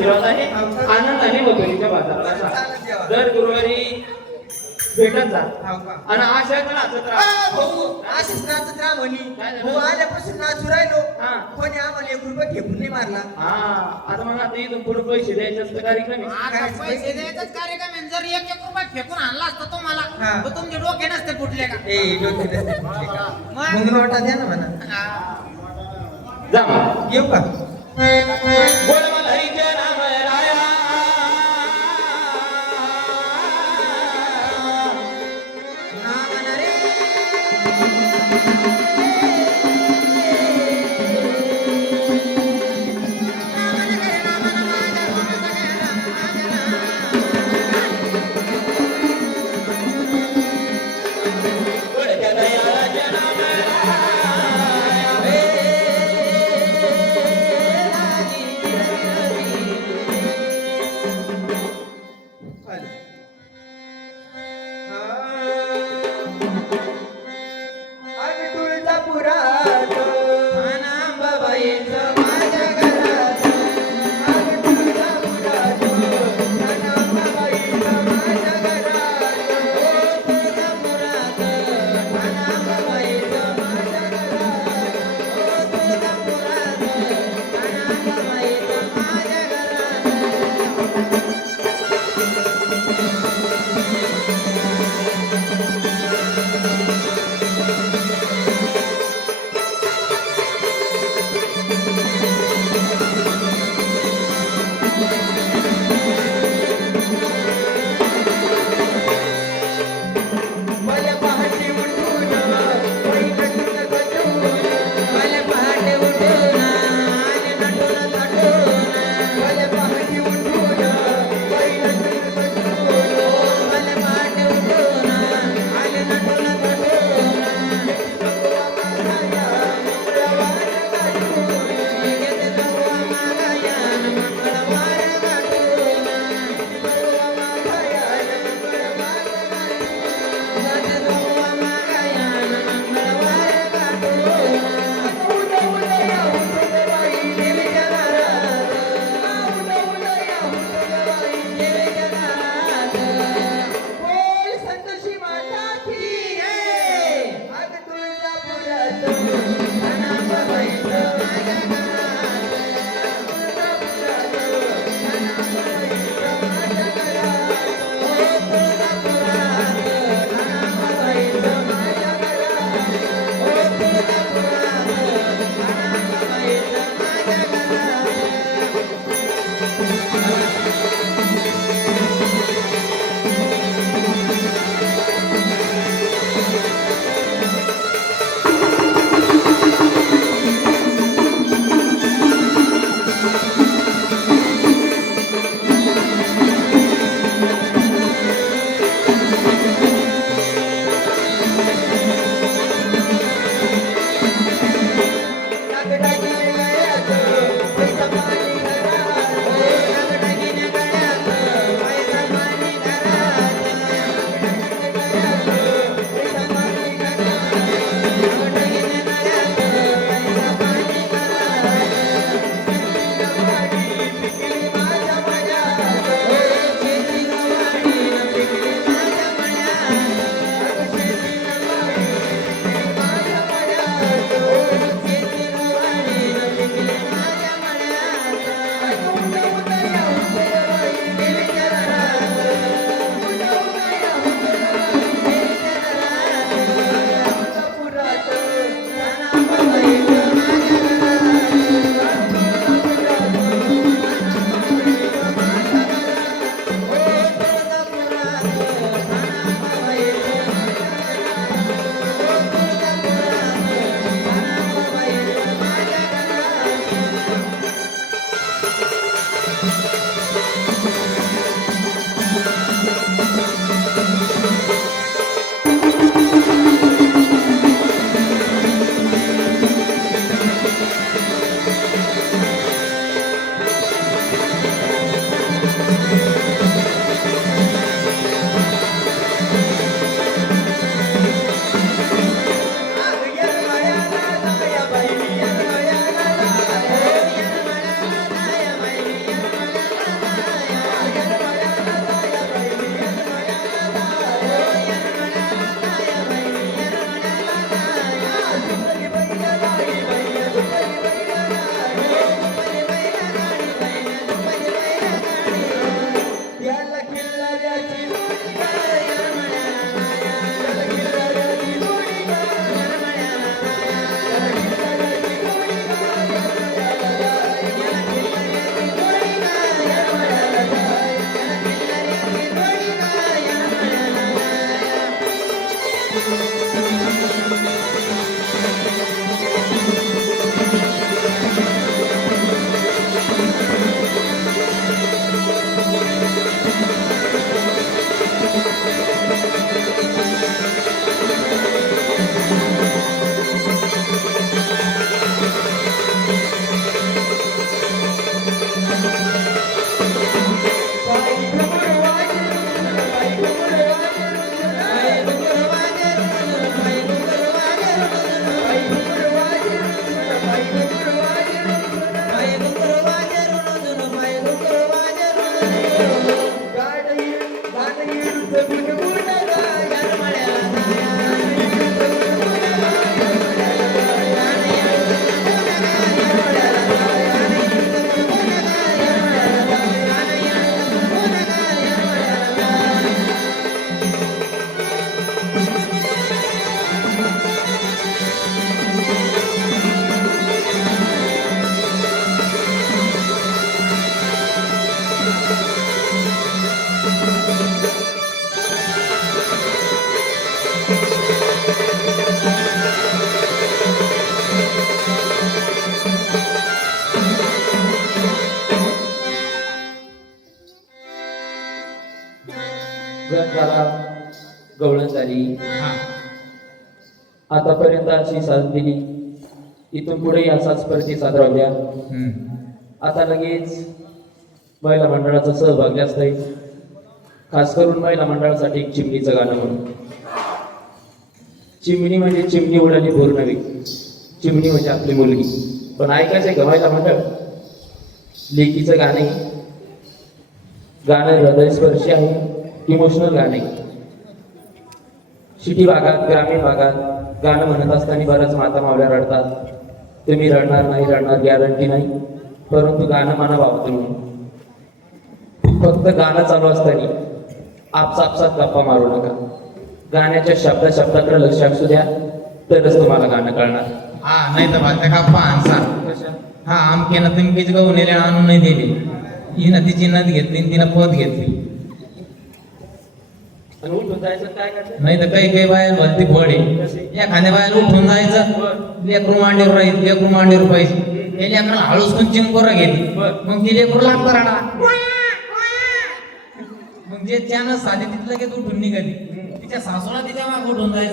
आहे आनंदाने वगैरेच्या बाजाराला दर गुरुवारी भेटत जा हाव का? आणि आशा राहा भाऊ नाचत राहा म्हणी? भाऊ आल्यापासून नाचू राहिलो हा. कोणी आम्हाला एक रुपये ठेपून नाही मारला हा आता इथून पुढे पैसे द्यायचे कार्यक्रम पैसे द्यायचाच कार्यक्रम आहे जर एक एक रुपया फेकून आणला असता हा. तुम्हाला तर तुमचे डोके नसते फुटले का ए डोके दे. मग? मग नोटा द्या ना म्हणा हा. जा. येऊ का बोल Olha. गण झाला गवळण झाली. आतापर्यंत अशी साथ दिली. इथून पुढे राहू द्या. हम्म. आता लगेच महिला मंडळाचा सहभाग जास्त आहे. खास करून महिला मंडळासाठी एक चिमणीचं गाणं म्हणून. चिमणी म्हणजे चिमणी उडाली बोर नव्हे. चिमणी म्हणजे आपली मुलगी. पण ऐकायचंय का महिला मंडळ? लेकीचं गाणं गाणं हृदयस्पर्शी आहे. इमोशनल गाणं सिटी भागात ग्रामीण भागात गाणं म्हणत असताना बऱ्याच माता मावल्या रडतात. तुम्ही रडणार नाही रडणार गॅरंटी नाही. परंतु गाणं म्हणा बाबा तुम्ही फक्त गाणं चालू असताना आपसापसात गप्पा मारू नका. गाण्याच्या शब्दा शब्दाकडे लक्ष असू द्या तरच तुम्हाला गाणं कळणार. हा नाही तर भात्या का पानसा हा आमकेनं तिमकीच गहू नेले आणून नाही दिली. हिनं तिची नद घेतली तिनं पद घेतली आणि उठून जायचं काय करायचं नाही तर काही काही बाहेर भरती पडे. एखाद्या बाहेर उठून जायचं. लेकरू मांडीवर राहील लेकरू मांडीवर पाहिजे हे लेकराला हळूच पण चिमकोरा घेतली मग ती लेकरू लागतं राडा. मग जे त्यानं साधे तिथलं लगेच उठून निघाली. तिच्या सासूला तिच्यामागे उठून जायचं.